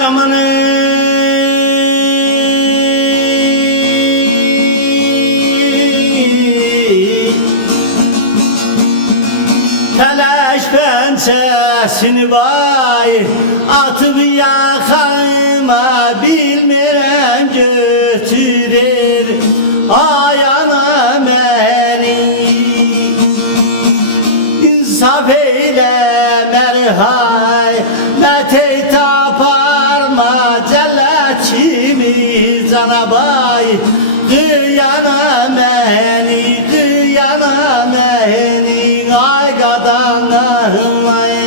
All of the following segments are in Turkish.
amanın telaş pençesini bay atıp yakama bilmirem götürür ayana beni insaf eyle merhamet ey taparma celletçimi cana bay kıyana beni kıyana beni ay kadanım ay.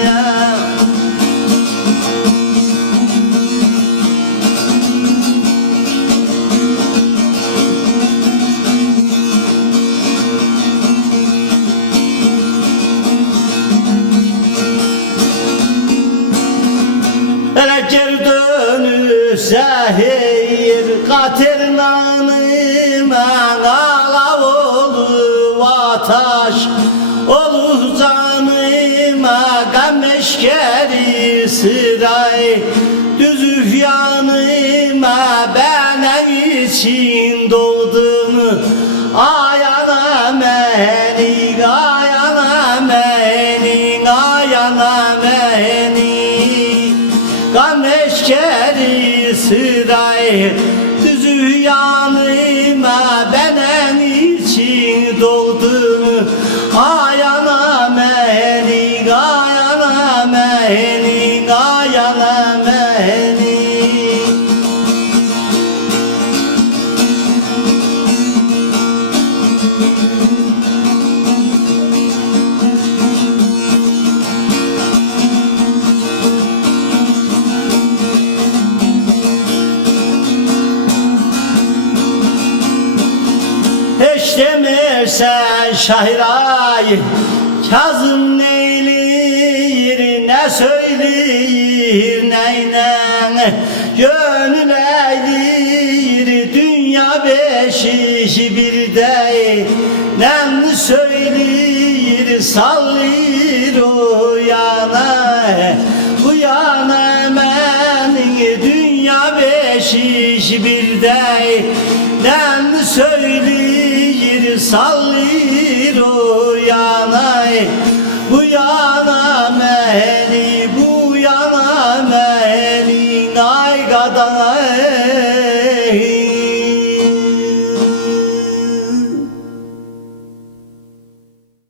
Geri dönürse hayır katernanıma ağla olur ataş olur canıma gam eşkeri sıray düzüf yanıma benim için doğdun ayana beni ayana beni ayana beni gam eşkeri sıray düzü yanıma benim için doğdun ayana beni ayana beni ayana beni. Hiç demirsen şahiray Kazım neyleyir ne söyleyir neynen gönül eyleyir dünya beşi bir değil nem söyleyir sallıyır o yana bu yana menin dünya beşi bir değil nem söyleyir sallıyır o yana bu yana beni bu yana beni ay kadar